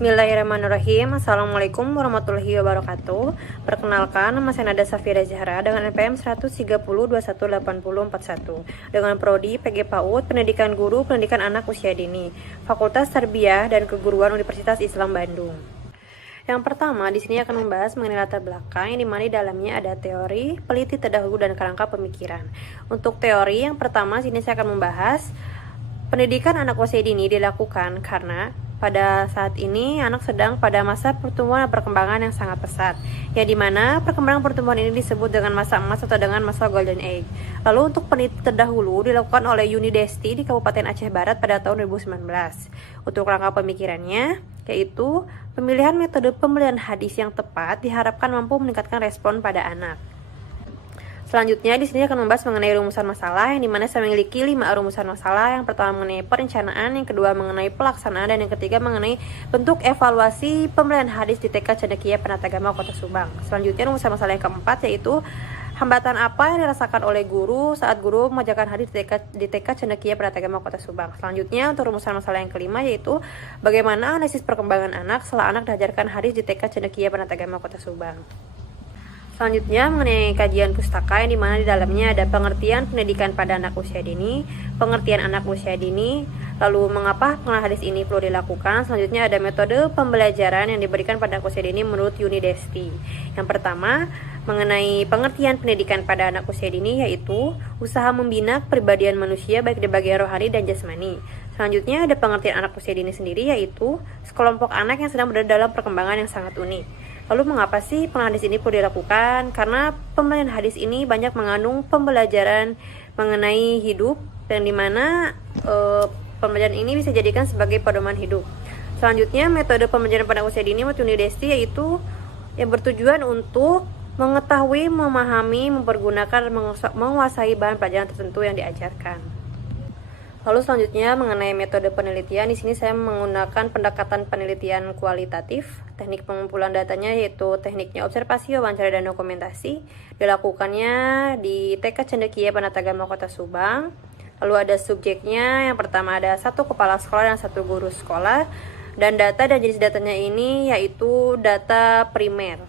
Bismillahirrahmanirrahim. Assalamualaikum warahmatullahi wabarakatuh. Perkenalkan, nama saya Nada Safira Zahra dengan NPM 130218041 dengan prodi PG PAUD Pendidikan Guru Pendidikan Anak Usia Dini, Fakultas Tarbiyah dan Keguruan Universitas Islam Bandung. Yang pertama, di sini akan membahas mengenai latar belakang yang dimana di dalamnya ada teori, peliti terdahulu dan kerangka pemikiran. Untuk teori yang pertama, sini saya akan membahas pendidikan anak usia dini dilakukan karena pada saat ini anak sedang pada masa pertumbuhan dan perkembangan yang sangat pesat, yang dimana perkembangan pertumbuhan ini disebut dengan masa emas atau dengan masa golden age. Lalu untuk penelitian terdahulu dilakukan oleh Unidesti di Kabupaten Aceh Barat pada tahun 2019. Untuk rangka pemikirannya yaitu pemilihan metode pembelajaran hadis yang tepat diharapkan mampu meningkatkan respon pada anak. Selanjutnya di sini akan membahas mengenai rumusan masalah yang dimana saya memiliki 5 rumusan masalah. Yang pertama mengenai perencanaan, yang kedua mengenai pelaksanaan, dan yang ketiga mengenai bentuk evaluasi pembelajaran hadis di TK Cendekia Penatagama Kota Subang. Selanjutnya rumusan masalah yang keempat yaitu hambatan apa yang dirasakan oleh guru saat guru mengajarkan hadis di TK Cendekia Penatagama Kota Subang. Selanjutnya untuk rumusan masalah yang kelima yaitu bagaimana analisis perkembangan anak setelah anak diajarkan hadis di TK Cendekia Penatagama Kota Subang. Selanjutnya mengenai kajian pustaka yang dimana di dalamnya ada pengertian pendidikan pada anak usia dini, pengertian anak usia dini, lalu mengapa pengenalan hadis ini perlu dilakukan. Selanjutnya ada metode pembelajaran yang diberikan pada anak usia dini menurut Unidesti. Yang pertama mengenai pengertian pendidikan pada anak usia dini yaitu usaha membina kepribadian manusia baik di bagian rohani dan jasmani. Selanjutnya ada pengertian anak usia dini sendiri yaitu sekelompok anak yang sedang berada dalam perkembangan yang sangat unik. Lalu mengapa sih pengenalan hadis ini perlu dilakukan? Karena pembelajaran hadis ini banyak mengandung pembelajaran mengenai hidup yang dimana pembelajaran ini bisa dijadikan sebagai pedoman hidup. Selanjutnya metode pembelajaran pada usia dini menurut Unidesti yaitu yang bertujuan untuk mengetahui, memahami, mempergunakan, menguasai bahan pelajaran tertentu yang diajarkan. Lalu selanjutnya mengenai metode penelitian, di sini saya menggunakan pendekatan penelitian kualitatif. Teknik pengumpulan datanya yaitu tekniknya observasi, wawancara, dan dokumentasi. Dilakukannya di TK Cendekia Penatagama Kota Subang. Lalu ada subjeknya, yang pertama ada 1 kepala sekolah dan 1 guru sekolah. Dan data dan jenis datanya ini yaitu data primer.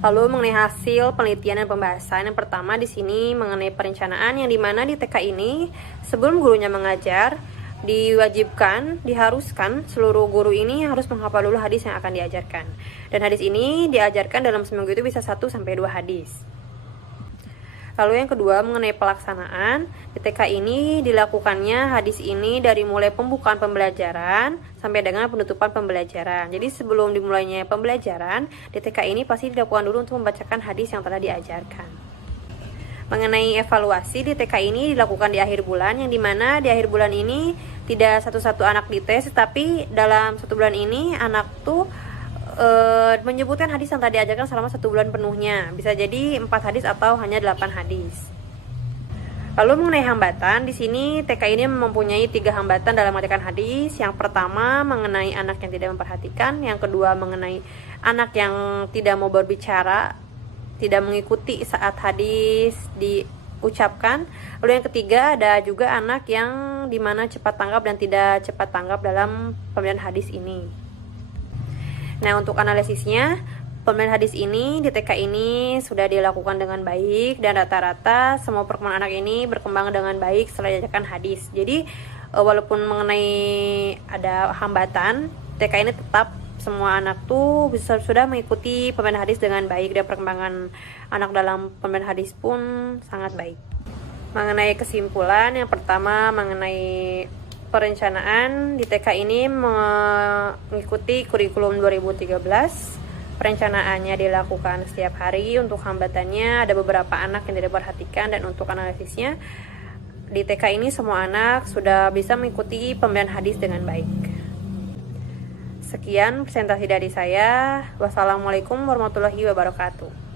Lalu mengenai hasil penelitian dan pembahasan, yang pertama di sini mengenai perencanaan yang dimana di TK ini sebelum gurunya mengajar diharuskan seluruh guru ini harus menghafal dulu hadis yang akan diajarkan. Dan hadis ini diajarkan dalam seminggu itu bisa 1-2 hadis. Lalu yang kedua mengenai pelaksanaan, di TK ini dilakukannya hadis ini dari mulai pembukaan pembelajaran sampai dengan penutupan pembelajaran. Jadi sebelum dimulainya pembelajaran, di TK ini pasti dilakukan dulu untuk membacakan hadis yang telah diajarkan. Mengenai evaluasi, di TK ini dilakukan di akhir bulan, yang dimana di akhir bulan ini tidak satu-satu anak dites, tapi dalam 1 bulan ini anak tuh menyebutkan hadis yang tadi diajarkan selama 1 bulan penuhnya. Bisa jadi 4 hadis atau hanya 8 hadis. Lalu mengenai hambatan, di sini TK ini mempunyai 3 hambatan dalam mengajarkan hadis. Yang pertama mengenai anak yang tidak memperhatikan, yang kedua mengenai anak yang tidak mau berbicara, tidak mengikuti saat hadis diucapkan. Lalu yang ketiga ada juga anak yang dimana cepat tanggap dan tidak cepat tanggap dalam pembelajaran hadis ini. Nah, untuk analisisnya, pembelajaran hadis ini di TK ini sudah dilakukan dengan baik dan rata-rata semua perkembangan anak ini berkembang dengan baik setelah diajarkan hadis. Jadi, walaupun mengenai ada hambatan, TK ini tetap semua anak tuh sudah mengikuti pembelajaran hadis dengan baik dan perkembangan anak dalam pembelajaran hadis pun sangat baik. Mengenai kesimpulan, yang pertama mengenai perencanaan, di TK ini mengikuti kurikulum 2013. Perencanaannya dilakukan setiap hari. Untuk hambatannya ada beberapa anak yang tidak diperhatikan, dan untuk analisisnya di TK ini semua anak sudah bisa mengikuti pembelajaran hadis dengan baik. Sekian presentasi dari saya. Wassalamualaikum warahmatullahi wabarakatuh.